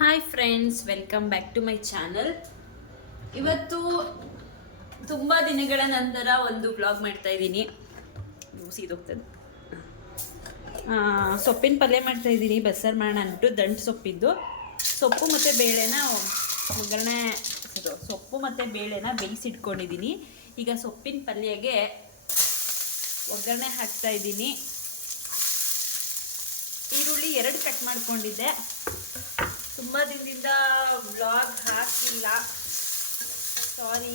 Hi friends, welcome back to my channel. ಇವತ್ತು ತುಂಬ ದಿನಗಳ ನಂತರ ಒಂದು ಬ್ಲಾಗ್ ಮಾಡ್ತಾ ಇದ್ದೀನಿ. ಸೀದೋಗ್ತದೆ. ಸೊಪ್ಪಿನ ಪಲ್ಯ ಮಾಡ್ತಾ ಇದ್ದೀನಿ. ಬಸ್ಸಾರು ಮಾಡೋಣ ಅಂದ್ಬಿಟ್ಟು ದಂಟು ಸೊಪ್ಪಿದ್ದು ಸೊಪ್ಪು ಮತ್ತು ಬೇಳೆನ ಒಗ್ಗರಣೆ, ಸೊಪ್ಪು ಮತ್ತು ಬೇಳೆನ ಬೇಯಿಸಿಟ್ಕೊಂಡಿದ್ದೀನಿ. ಈಗ ಸೊಪ್ಪಿನ ಪಲ್ಯಗೆ ಒಗ್ಗರಣೆ ಹಾಕ್ತಾ ಇದ್ದೀನಿ. ಈರುಳ್ಳಿ 2 ಕಟ್ ಮಾಡ್ಕೊಂಡಿದ್ದೆ. ತುಂಬ ದಿನದಿಂದ ವ್ಲಾಗ್ ಹಾಕಿಲ್ಲ, ಸಾರಿ.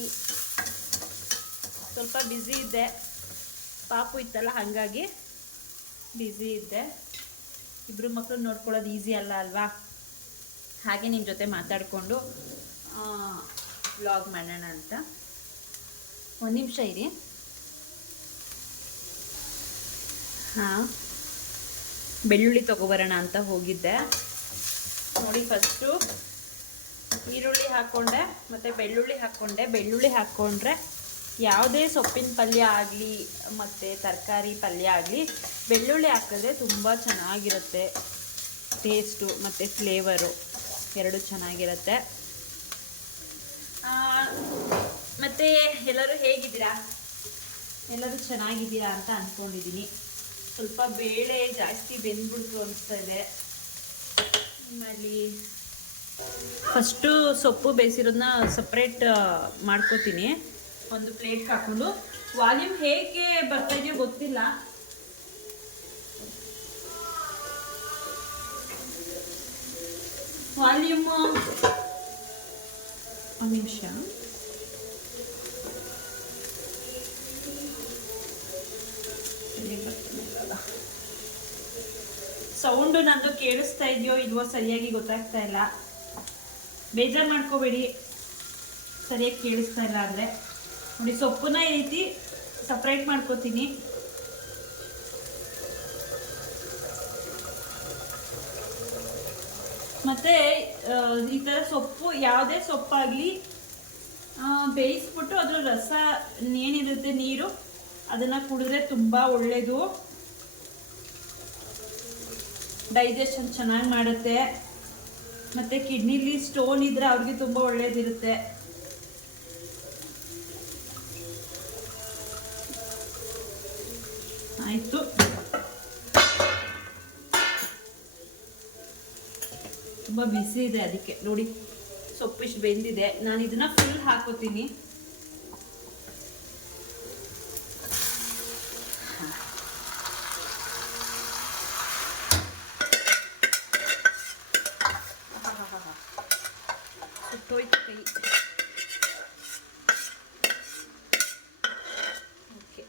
ಸ್ವಲ್ಪ ಬ್ಯುಸಿ ಇದ್ದೆ, ಪಾಪು ಇತ್ತಲ್ಲ, ಹಾಗಾಗಿ ಬ್ಯುಸಿ ಇದ್ದೆ. ಇಬ್ಬರು ಮಕ್ಕಳು ನೋಡ್ಕೊಳ್ಳೋದು ಈಸಿ ಅಲ್ಲ ಅಲ್ವಾ? ಹಾಗೆ ನಿಮ್ಮ ಜೊತೆ ಮಾತಾಡಿಕೊಂಡು ವ್ಲಾಗ್ ಮಾಡೋಣ ಅಂತ. ಒಂದು ನಿಮಿಷ ಇರಿ. ಹಾಂ, ಬೆಳ್ಳುಳ್ಳಿ ತೊಗೊಬರೋಣ ಅಂತ ಹೋಗಿದ್ದೆ. ನೋಡಿ, ಫಸ್ಟು ಈರುಳ್ಳಿ ಹಾಕ್ಕೊಂಡೆ ಮತ್ತು ಬೆಳ್ಳುಳ್ಳಿ ಹಾಕ್ಕೊಂಡೆ. ಬೆಳ್ಳುಳ್ಳಿ ಹಾಕ್ಕೊಂಡ್ರೆ ಯಾವುದೇ ಸೊಪ್ಪಿನ ಪಲ್ಯ ಆಗಲಿ ಮತ್ತು ತರಕಾರಿ ಪಲ್ಯ ಆಗಲಿ ಬೆಳ್ಳುಳ್ಳಿ ಹಾಕಿದ್ರೆ ತುಂಬ ಚೆನ್ನಾಗಿರುತ್ತೆ. ಟೇಸ್ಟು ಮತ್ತು ಫ್ಲೇವರು ಎರಡು ಚೆನ್ನಾಗಿರುತ್ತೆ. ಮತ್ತು ಎಲ್ಲರೂ ಹೇಗಿದ್ದೀರಾ? ಎಲ್ಲರೂ ಚೆನ್ನಾಗಿದ್ದೀರಾ ಅಂತ ಅಂದ್ಕೊಂಡಿದ್ದೀನಿ. ಸ್ವಲ್ಪ ಬೇಳೆ ಜಾಸ್ತಿ ಬೆಂದ್ಬಿಡ್ತು ಅನಿಸ್ತಾ ಇದೆ. ಮಾಡಲಿ, ಫಸ್ಟು ಸೊಪ್ಪು ಬೇಯಿಸಿರೋದನ್ನ ಸಪ್ರೇಟ್ ಮಾಡ್ಕೋತೀನಿ ಒಂದು ಪ್ಲೇಟ್ಗೆ ಹಾಕ್ಕೊಂಡು. ವಾಲ್ಯೂಮ್ ಹೇಗೆ ಬರ್ತಾ ಇದೆಯೋ ಗೊತ್ತಿಲ್ಲ. ವಾಲ್ಯೂಮ್ ಒಂದು ನಿಮಿಷ. ಸೌಂಡು ನಂದು ಕೇಳಿಸ್ತಾ ಇದೆಯೋ ಇಲ್ವೋ ಸರಿಯಾಗಿ ಗೊತ್ತಾಗ್ತಾ ಇಲ್ಲ. ಬೇಜಾರು ಮಾಡ್ಕೋಬೇಡಿ ಸರಿಯಾಗಿ ಕೇಳಿಸ್ತಾ ಇಲ್ಲ ಅಂದರೆ. ನೋಡಿ, ಸೊಪ್ಪನ್ನ ಈ ರೀತಿ ಸಪ್ರೇಟ್ ಮಾಡ್ಕೋತೀನಿ. ಮತ್ತು ಈ ಥರ ಸೊಪ್ಪು, ಯಾವುದೇ ಸೊಪ್ಪಾಗಲಿ ಬೇಯಿಸ್ಬಿಟ್ಟು ಅದರ ರಸ ಏನಿರುತ್ತೆ ನೀರು, ಅದನ್ನು ಕುಡಿದ್ರೆ ತುಂಬ ಒಳ್ಳೆಯದು. ಡೈಜೆಷನ್ ಚೆನ್ನಾಗಿ ಮಾಡುತ್ತೆ. ಮತ್ತು ಕಿಡ್ನಿಲಿ ಸ್ಟೋನ್ ಇದ್ದರೆ ಅವ್ರಿಗೆ ತುಂಬ ಒಳ್ಳೆಯದಿರುತ್ತೆ. ಆಯಿತು, ತುಂಬ ಬಿಸಿ ಇದೆ ಅದಕ್ಕೆ. ನೋಡಿ, ಸೊಪ್ಪು ಇಷ್ಟು ಬೆಂದಿದೆ. ನಾನು ಇದನ್ನು ಫುಲ್ ಹಾಕೋತೀನಿ. ಸುಟ್ಟೋಯ್ತು ಕೈ. ಓಕೆ,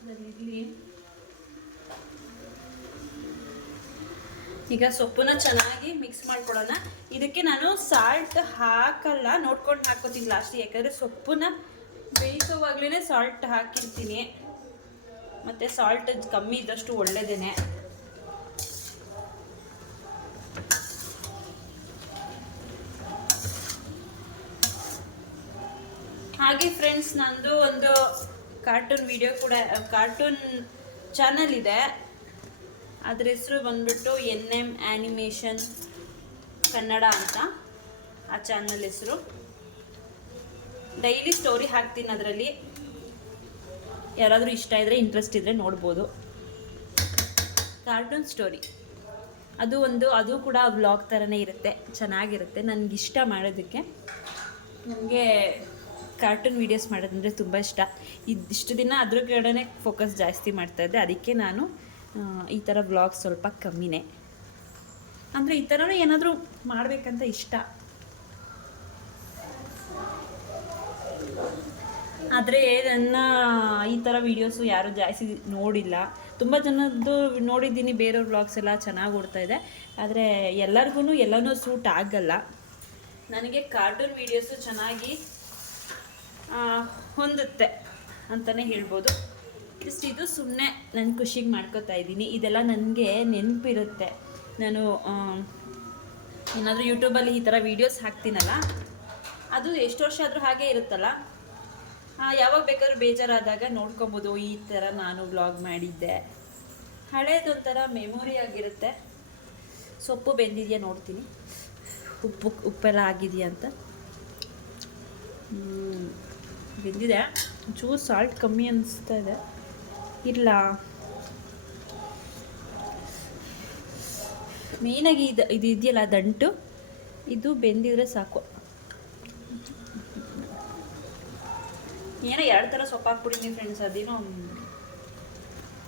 ಅದರಲ್ಲಿ ಈಗ ಸೊಪ್ಪನ್ನ ಚೆನ್ನಾಗಿ ಮಿಕ್ಸ್ ಮಾಡ್ಕೊಡೋಣ. ಇದಕ್ಕೆ ನಾನು ಸಾಲ್ಟ್ ಹಾಕಲ್ಲ, ನೋಡ್ಕೊಂಡು ಹಾಕೋತೀನಿ ಲಾಸ್ಟಿಗೆ. ಯಾಕಂದರೆ ಸೊಪ್ಪನ್ನ ಬೇಯಿಸೋವಾಗಲೇ ಸಾಲ್ಟ್ ಹಾಕಿರ್ತೀನಿ. ಮತ್ತು ಸಾಲ್ಟ್ ಕಮ್ಮಿ ಇದ್ದಷ್ಟು ಒಳ್ಳೆಯದೇನೆ. ಹಾಗೆ ಫ್ರೆಂಡ್ಸ್, ನಂದು ಒಂದು ಕಾರ್ಟೂನ್ ವಿಡಿಯೋ ಕೂಡ, ಕಾರ್ಟೂನ್ ಚಾನಲ್ ಇದೆ. ಅದ್ರ ಹೆಸರು ಬಂದ್ಬಿಟ್ಟು NM ಆ್ಯನಿಮೇಷನ್ ಕನ್ನಡ ಅಂತ ಆ ಚಾನಲ್ ಹೆಸರು. ಡೈಲಿ ಸ್ಟೋರಿ ಹಾಕ್ತೀನಿ ಅದರಲ್ಲಿ. ಯಾರಾದರೂ ಇಷ್ಟ ಇದ್ದರೆ, ಇಂಟ್ರೆಸ್ಟ್ ಇದ್ದರೆ ನೋಡ್ಬೋದು. ಕಾರ್ಟೂನ್ ಸ್ಟೋರಿ ಅದು ಕೂಡ ವ್ಲಾಗ್ ಥರನೇ ಇರುತ್ತೆ, ಚೆನ್ನಾಗಿರುತ್ತೆ. ನನಗಿಷ್ಟ ಮಾಡೋದಕ್ಕೆ. ನನಗೆ ಕಾರ್ಟೂನ್ ವೀಡಿಯೋಸ್ ಮಾಡೋದಂದರೆ ತುಂಬ ಇಷ್ಟ. ಇಷ್ಟು ದಿನ ಅದ್ರ ಕಡೆನೇ ಫೋಕಸ್ ಜಾಸ್ತಿ ಮಾಡ್ತಾಯಿದ್ದೆ. ಅದಕ್ಕೆ ನಾನು ಈ ಥರ ವ್ಲಾಗ್ ಸ್ವಲ್ಪ ಕಮ್ಮಿನೇ. ಅಂದರೆ ಈ ಥರನೂ ಏನಾದರೂ ಮಾಡಬೇಕಂತ ಇಷ್ಟ. ಆದರೆ ನನ್ನ ಈ ಥರ ವೀಡಿಯೋಸು ಯಾರೂ ಜಾಸ್ತಿ ನೋಡಿಲ್ಲ. ತುಂಬ ಜನದ್ದು ನೋಡಿದ್ದೀನಿ, ಬೇರೆಯವ್ರ ವ್ಲಾಗ್ಸ್ ಎಲ್ಲ ಚೆನ್ನಾಗಿ ಓಡ್ತಾಯಿದೆ. ಆದರೆ ಎಲ್ಲರಿಗೂ ಎಲ್ಲನೂ ಸೂಟ್ ಆಗಲ್ಲ. ನನಗೆ ಕಾರ್ಟೂನ್ ವೀಡಿಯೋಸು ಚೆನ್ನಾಗಿ ಹೊಂದುತ್ತೆ ಅಂತಲೇ ಹೇಳ್ಬೋದು. ಜಸ್ಟ್ ಇದು ಸುಮ್ಮನೆ ನನ್ನ ಖುಷಿಗೆ ಮಾಡ್ಕೋತಾ ಇದ್ದೀನಿ. ಇದೆಲ್ಲ ನನಗೆ ನೆನಪಿರುತ್ತೆ. ನಾನು ಏನಾದರೂ ಯೂಟ್ಯೂಬಲ್ಲಿ ಈ ಥರ ವೀಡಿಯೋಸ್ ಹಾಕ್ತೀನಲ್ಲ, ಅದು ಎಷ್ಟು ವರ್ಷ ಆದರೂ ಹಾಗೇ ಇರುತ್ತಲ್ಲ. ಯಾವಾಗ ಬೇಕಾದ್ರೂ ಬೇಜಾರಾದಾಗ ನೋಡ್ಕೊಬೋದು. ಈ ಥರ ನಾನು ವ್ಲಾಗ್ ಮಾಡಿದ್ದೆ, ಹಳೇದೊಂಥರ ಮೆಮೊರಿ ಆಗಿರುತ್ತೆ. ಸೊಪ್ಪು ಬೆಂದಿದೆಯಾ ನೋಡ್ತೀನಿ, ಉಪ್ಪೆಲ್ಲ ಆಗಿದೆಯಾ ಅಂತ. ಬೆಂದಿದೆ, ಚೂರು ಸಾಲ್ಟ್ ಕಮ್ಮಿ ಅನಿಸ್ತಾ ಇದೆ. ಇಲ್ಲ, ಮೇಯ್ನಾಗಿ ಇದು ಇದೆಯಲ್ಲ ದಂಟು, ಇದು ಬೆಂದಿದ್ರೆ ಸಾಕು. ಏನೋ 2 ಥರ ಸೊಪ್ಪು ಹಾಕ್ಬಿಟ್ಟಿದ್ದೀನಿ ಫ್ರೆಂಡ್ಸ್. ಅದೇನೋ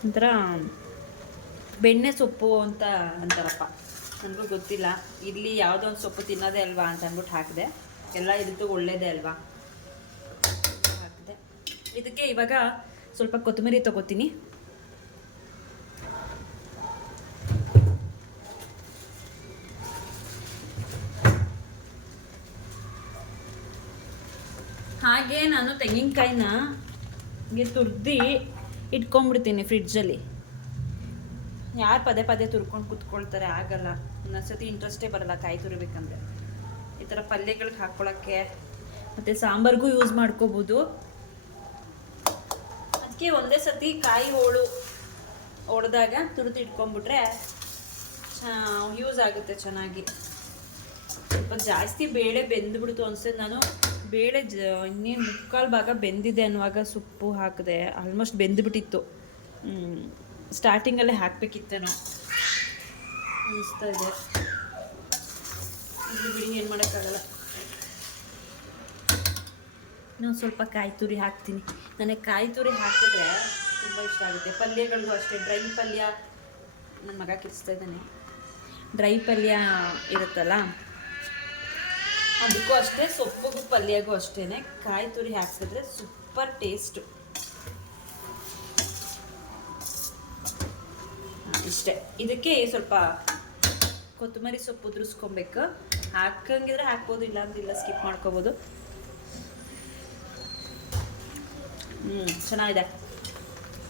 ಒಂಥರ ಬೆಣ್ಣೆ ಸೊಪ್ಪು ಅಂತ ಅಂತಾರಪ್ಪ, ನನಗೂ ಗೊತ್ತಿಲ್ಲ. ಇಲ್ಲಿ ಯಾವುದೋ ಒಂದು ಸೊಪ್ಪು ತಿನ್ನೋದೇ ಅಲ್ವಾ ಅಂತ ಅಂದ್ಬಿಟ್ಟು ಹಾಕಿದೆ. ಎಲ್ಲ ಇದಕ್ಕೂ ಒಳ್ಳೇದೇ ಅಲ್ವಾ, ಹಾಕಿದೆ. ಇದಕ್ಕೆ ಇವಾಗ ಸ್ವಲ್ಪ ಕೊತ್ತಂಬರಿ ತಗೋತೀನಿ. ಹಾಗೆ ನಾನು ತೆಂಗಿನಕಾಯಿನ ತುರ್ದು ಇಟ್ಕೊಂಡ್ಬಿಡ್ತೀನಿ ಫ್ರಿಡ್ಜಲ್ಲಿ. ಯಾರು ಪದೇ ಪದೇ ತುರ್ಕೊಂಡು ಕೂತ್ಕೊಳ್ತಾರೆ, ಆಗಲ್ಲ. ಒಂದೊಂದ್ಸತಿ ಇಂಟ್ರೆಸ್ಟೇ ಬರಲ್ಲ ಕಾಯಿ ತುರಿಬೇಕಂದ್ರೆ. ಈ ಥರ ಪಲ್ಯಗಳಿಗೆ ಹಾಕ್ಕೊಳ್ಳೋಕ್ಕೆ ಮತ್ತು ಸಾಂಬಾರಿಗೂ ಯೂಸ್ ಮಾಡ್ಕೋಬೋದು. ಅದಕ್ಕೆ ಒಂದೇ ಸತಿ ಕಾಯಿ ಹೊಡೆದಾಗ ತುರಿದು ಇಟ್ಕೊಂಡ್ಬಿಟ್ರೆ ಯೂಸ್ ಆಗುತ್ತೆ ಚೆನ್ನಾಗಿ. ಸ್ವಲ್ಪ ಜಾಸ್ತಿ ಬೇಳೆ ಬೆಂದುಬಿಡ್ತು ಅನ್ಸುತ್ತೆ. ನಾನು ಬೇಳೆ ಇನ್ನೇನು 3/4 ಭಾಗ ಬೆಂದಿದೆ ಅನ್ನುವಾಗ ಸೊಪ್ಪು ಹಾಕಿದೆ. ಆಲ್ಮೋಸ್ಟ್ ಬೆಂದುಬಿಟ್ಟಿತ್ತು. ಸ್ಟಾರ್ಟಿಂಗಲ್ಲೇ ಹಾಕಬೇಕಿತ್ತೇನೋ ಅನಿಸ್ತಾ ಇದೆ. ಇಲ್ಲಿ ಬಿಡಿ, ಏನು ಮಾಡೋಕ್ಕಾಗಲ್ಲ. ನಾನು ಸ್ವಲ್ಪ ಕಾಯಿ ತುರಿ ಹಾಕ್ತೀನಿ. ನನಗೆ ಕಾಯಿ ತುರಿ ಹಾಕಿದ್ರೆ ತುಂಬ ಇಷ್ಟ ಆಗುತ್ತೆ. ಪಲ್ಯಗಳಿಗೂ ಅಷ್ಟೇ, ಡ್ರೈ ಪಲ್ಯ ನನ್ನ ಮಗ ಕಿರಿಸ್ತಾ ಇದ್ದಾನೆ. ಡ್ರೈ ಪಲ್ಯ ಇರುತ್ತಲ್ಲ, ಅದಕ್ಕೂ ಅಷ್ಟೇ, ಸೊಪ್ಪಿಗೂ ಪಲ್ಯಗೂ ಅಷ್ಟೇ ಕಾಯಿ ತುರಿ ಹಾಕಿದ್ರೆ ಸೂಪರ್ ಟೇಸ್ಟು. ಇಷ್ಟೇ. ಇದಕ್ಕೆ ಸ್ವಲ್ಪ ಕೊತ್ತಂಬರಿ ಸೊಪ್ಪು ಉದುರಿಸ್ಕೊಬೇಕು. ಹಾಕಂಗಿದ್ರೆ ಹಾಕ್ಬೋದು, ಇಲ್ಲ ಅಂದಿಲ್ಲ, ಸ್ಕಿಪ್ ಮಾಡ್ಕೋಬೋದು. ಚೆನ್ನಾಗಿದೆ,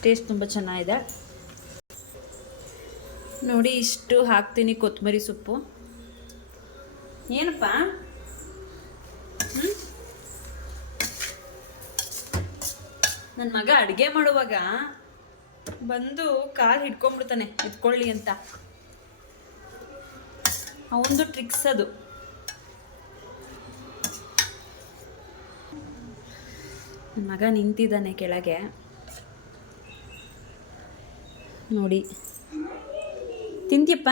ಟೇಸ್ಟ್ ತುಂಬ ಚೆನ್ನಾಗಿದೆ. ನೋಡಿ, ಇಷ್ಟು ಹಾಕ್ತೀನಿ ಕೊತ್ತಂಬರಿ ಸೊಪ್ಪು. ಏನಪ್ಪ, ನನ್ನ ಮಗ ಅಡುಗೆ ಮಾಡುವಾಗ ಬಂದು ಕಾಲು ಹಿಡ್ಕೊಂಡ್ಬಿಡ್ತಾನೆ ಎತ್ಕೊಳ್ಳಿ ಅಂತ. ಅವನದು ಟ್ರಿಕ್ಸ್ ಅದು. ನನ್ನ ಮಗ ನಿಂತಿದ್ದಾನೆ ಕೆಳಗೆ ನೋಡಿ. ತಿಂತೀಯಪ್ಪ,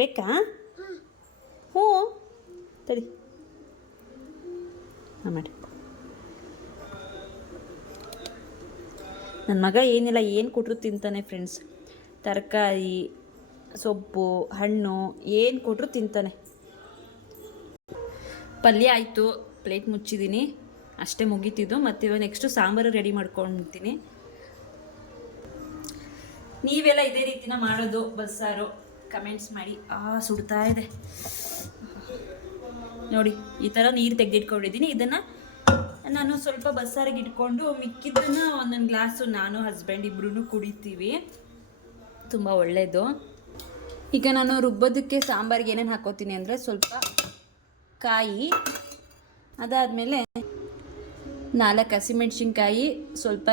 ಬೇಕಾ? ಹ್ಞೂ, ತಡಿ ಮಾಡಿ. ನನ್ನ ಮಗ ಏನಿಲ್ಲ, ಏನು ಕೊಟ್ಟರು ತಿಂತಾನೆ ಫ್ರೆಂಡ್ಸ್. ತರಕಾರಿ, ಸೊಪ್ಪು, ಹಣ್ಣು ಏನು ಕೊಟ್ಟರು ತಿಂತಾನೆ. ಪಲ್ಯ ಆಯಿತು, ಪ್ಲೇಟ್ ಮುಚ್ಚಿದ್ದೀನಿ, ಅಷ್ಟೇ ಮುಗೀತಿದ್ದು. ಮತ್ತು ಇವಾಗ ನೆಕ್ಸ್ಟು ಸಾಂಬಾರು ರೆಡಿ ಮಾಡ್ಕೊಂಡ್ಬಿಡ್ತೀನಿ. ನೀವೆಲ್ಲ ಇದೇ ರೀತಿನ ಮಾಡೋದು ಬಸ್ಸಾರು? ಕಮೆಂಟ್ಸ್ ಮಾಡಿ. ಸುಡ್ತಾ ಇದೆ ನೋಡಿ. ಈ ಥರ ನೀರು ತೆಗೆದಿಟ್ಕೊಂಡಿದ್ದೀನಿ. ಇದನ್ನು ನಾನು ಸ್ವಲ್ಪ ಬಸ್ಸಾರಿಗೆ ಇಟ್ಕೊಂಡು ಮಿಕ್ಕಿದ್ದನ್ನು ಒಂದೊಂದು ಗ್ಲಾಸು ನಾನು ಹಸ್ಬೆಂಡ್ ಇಬ್ಬರೂ ಕುಡಿತೀವಿ. ತುಂಬ ಒಳ್ಳೆಯದು. ಈಗ ನಾನು ರುಬ್ಬೋದಕ್ಕೆ ಸಾಂಬಾರಿಗೆ ಏನೇನು ಹಾಕೋತೀನಿ ಅಂದರೆ, ಸ್ವಲ್ಪ ಕಾಯಿ, ಅದಾದಮೇಲೆ 4 ಹಸಿಮೆಣ್ಸಿನ್ಕಾಯಿ, ಸ್ವಲ್ಪ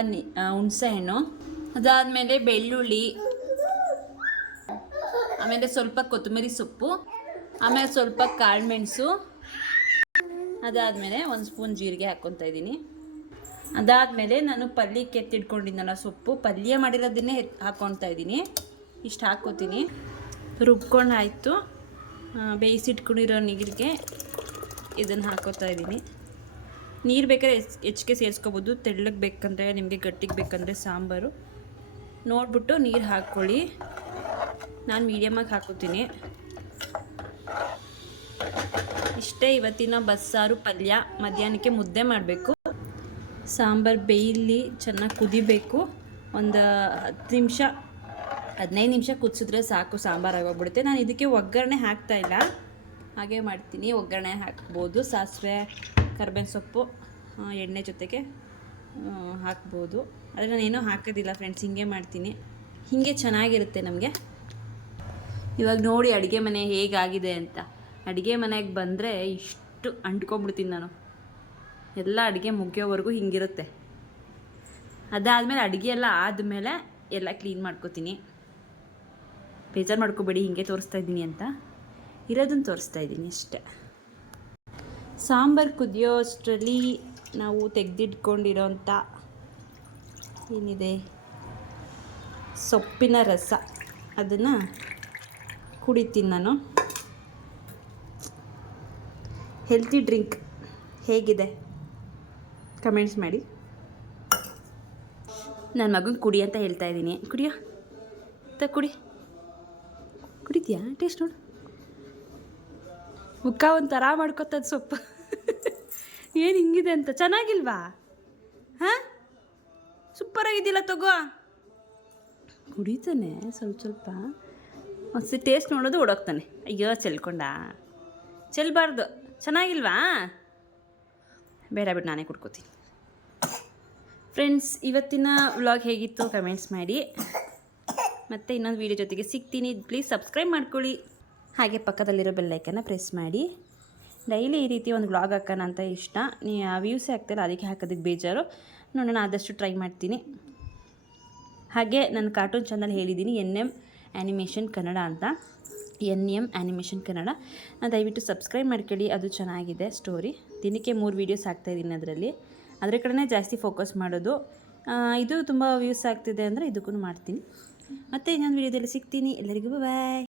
ಹುಣಸೆ ಹಣ್ಣು, ಅದಾದಮೇಲೆ ಬೆಳ್ಳುಳ್ಳಿ, ಆಮೇಲೆ ಸ್ವಲ್ಪ ಕೊತ್ತಂಬರಿ ಸೊಪ್ಪು, ಆಮೇಲೆ ಸ್ವಲ್ಪ ಕಾಳುಮೆಣಸು, ಅದಾದಮೇಲೆ 1 ಸ್ಪೂನ್ ಜೀರಿಗೆ ಹಾಕ್ಕೊತಾ ಇದ್ದೀನಿ. ಅದಾದಮೇಲೆ ನಾನು ಪಲ್ಯಕ್ಕೆ ಎತ್ತಿಟ್ಕೊಂಡಿದ್ದೆನಲ್ಲ ಸೊಪ್ಪು, ಪಲ್ಯ ಮಾಡಿರೋದನ್ನೇ ಹಾಕ್ಕೊತಾ ಇದ್ದೀನಿ. ಇಷ್ಟು ಹಾಕ್ಕೋತೀನಿ. ರುಬ್ಕೊಂಡು ಆಯಿತು. ಬೇಯಿಸಿಟ್ಕೊಂಡಿರೋ ನೀರಿಗೆ ಇದನ್ನು ಹಾಕ್ಕೋತಾ ಇದ್ದೀನಿ. ನೀರು ಬೇಕಾದ್ರೆ ಹೆಚ್ಚಿಗೆ ಸೇರಿಸ್ಕೋಬೋದು. ತೆಳ್ಳಗೆ ಬೇಕಂದರೆ, ನಿಮಗೆ ಗಟ್ಟಿಗೆ ಬೇಕಂದರೆ ಸಾಂಬಾರು ನೋಡಿಬಿಟ್ಟು ನೀರು ಹಾಕ್ಕೊಳ್ಳಿ. ನಾನು ಮೀಡಿಯಮಾಗಿ ಹಾಕೋತೀನಿ. ಇಷ್ಟೇ ಇವತ್ತಿನ ಬಸ್ಸಾರು ಪಲ್ಯ. ಮಧ್ಯಾಹ್ನಕ್ಕೆ ಮುದ್ದೆ ಮಾಡಬೇಕು. ಸಾಂಬಾರು ಬೇಯಲಿ, ಚೆನ್ನಾಗಿ ಕುದಿಬೇಕು. ಒಂದು 10 ನಿಮಿಷ 15 ನಿಮಿಷ ಕುದಿಸಿದ್ರೆ ಸಾಕು, ಸಾಂಬಾರು ಆಗೋಗ್ಬಿಡುತ್ತೆ. ನಾನು ಇದಕ್ಕೆ ಒಗ್ಗರಣೆ ಹಾಕ್ತಾಯಿಲ್ಲ, ಹಾಗೆ ಮಾಡ್ತೀನಿ. ಒಗ್ಗರಣೆ ಹಾಕ್ಬೋದು, ಸಾಸಿವೆ, ಕರ್ಬೇವಿನ ಸೊಪ್ಪು, ಎಣ್ಣೆ ಜೊತೆಗೆ ಹಾಕ್ಬೋದು. ಆದರೆ ನಾನೇನೂ ಹಾಕೋದಿಲ್ಲ ಫ್ರೆಂಡ್ಸ್, ಹಿಂಗೆ ಮಾಡ್ತೀನಿ. ಹೀಗೆ ಚೆನ್ನಾಗಿರುತ್ತೆ ನಮಗೆ. ಇವಾಗ ನೋಡಿ ಅಡುಗೆ ಮನೆ ಹೇಗಾಗಿದೆ ಅಂತ. ಅಡುಗೆ ಮನೆಗೆ ಬಂದರೆ ಇಷ್ಟು ಅಂಟ್ಕೊಂಡ್ಬಿಡ್ತೀನಿ ನಾನು. ಎಲ್ಲ ಅಡುಗೆ ಮುಗಿಯೋವರೆಗೂ ಹಿಂಗಿರುತ್ತೆ. ಅದಾದಮೇಲೆ ಅಡುಗೆ ಎಲ್ಲ ಆದಮೇಲೆ ಎಲ್ಲ ಕ್ಲೀನ್ ಮಾಡ್ಕೋತೀನಿ. ಬೇಜಾರು ಮಾಡ್ಕೋಬೇಡಿ ಹಿಂಗೆ ತೋರಿಸ್ತಾ ಇದ್ದೀನಿ ಅಂತ, ಇರೋದನ್ನು ತೋರಿಸ್ತಾ ಇದ್ದೀನಿ ಅಷ್ಟೆ. ಸಾಂಬಾರು ಕುದಿಯೋ ಅಷ್ಟರಲ್ಲಿ ನಾವು ತೆಗೆದಿಟ್ಕೊಂಡಿರೋಂಥ ಏನಿದೆ ಸೊಪ್ಪಿನ ರಸ, ಅದನ್ನು ಕುಡಿತೀನಿ ನಾನು. ಹೆಲ್ತಿ ಡ್ರಿಂಕ್ ಹೇಗಿದೆ ಕಮೆಂಟ್ಸ್ ಮಾಡಿ. ನನ್ನ ಮಗನ ಕುಡಿ ಅಂತ ಹೇಳ್ತಾ ಇದ್ದೀನಿ. ಕುಡಿಯೋ ಕುಡಿತೀಯಾ? ಟೇಸ್ಟ್ ನೋಡು. ಮುಖ ಒಂಥರ ಮಾಡ್ಕೊತದ ಸೊಪ್ಪು. ಏನು ಹಿಂಗಿದೆ ಅಂತ, ಚೆನ್ನಾಗಿಲ್ವಾ? ಹಾಂ, ಸೂಪರಾಗಿದ್ದಿಲ್ಲ, ತಗೋ. ಕುಡಿತಾನೆ ಸ್ವಲ್ಪ ಒಂದ್ಸತಿ ಟೇಸ್ಟ್ ನೋಡೋದು ಓಡೋಗ್ತಾನೆ. ಅಯ್ಯೋ ಚೆಲ್ಲಬಾರ್ದು. ಚೆನ್ನಾಗಿಲ್ವಾ? ಬೇಡ ಬಿಟ್ಟು ನಾನೇ ಕುಡ್ಕೋತೀನಿ. ಫ್ರೆಂಡ್ಸ್, ಇವತ್ತಿನ ವ್ಲಾಗ್ ಹೇಗಿತ್ತು ಕಮೆಂಟ್ಸ್ ಮಾಡಿ. ಮತ್ತು ಇನ್ನೊಂದು ವೀಡಿಯೋ ಜೊತೆಗೆ ಸಿಗ್ತೀನಿ. ಪ್ಲೀಸ್ ಸಬ್ಸ್ಕ್ರೈಬ್ ಮಾಡ್ಕೊಳ್ಳಿ, ಹಾಗೆ ಪಕ್ಕದಲ್ಲಿರೋ ಬೆಲ್ಲೈಕನ್ನ ಪ್ರೆಸ್ ಮಾಡಿ. ಡೈಲಿ ಈ ರೀತಿ ಒಂದು ವ್ಲಾಗ್ ಹಾಕೋಣ ಅಂತ ಇಷ್ಟ. ವ್ಯೂಸೇ ಆಗ್ತಾಯಿಲ್ಲ, ಅದಕ್ಕೆ ಹಾಕೋದಕ್ಕೆ ಬೇಜಾರು. ನೋಡೋಣ, ಆದಷ್ಟು ಟ್ರೈ ಮಾಡ್ತೀನಿ. ಹಾಗೆ ನನ್ನ ಕಾರ್ಟೂನ್ ಚಾನಲ್ ಹೇಳಿದ್ದೀನಿ, NM ಆ್ಯನಿಮೇಷನ್ ಕನ್ನಡ ಅಂತ. NM ಆ್ಯನಿಮೇಷನ್ ಕನ್ನಡ, ದಯವಿಟ್ಟು ಸಬ್ಸ್ಕ್ರೈಬ್ ಮಾಡ್ಕೊಳ್ಳಿ. ಅದು ಚೆನ್ನಾಗಿದೆ ಸ್ಟೋರಿ. ದಿನಕ್ಕೆ 3 ವೀಡಿಯೋಸ್ ಹಾಕ್ತಾಯಿದ್ದೀನಿ. ಅದರ ಕಡೆನೇ ಜಾಸ್ತಿ ಫೋಕಸ್ ಮಾಡೋದು. ಇದು ತುಂಬ ವ್ಯೂಸ್ ಆಗ್ತಿದೆ ಅಂದರೆ ಇದಕ್ಕೂ ಮಾಡ್ತೀನಿ. ಮತ್ತು ಇನ್ನೊಂದು ವೀಡಿಯೋದಲ್ಲಿ ಸಿಗ್ತೀನಿ. ಎಲ್ಲರಿಗೂ ಬಾಯ್.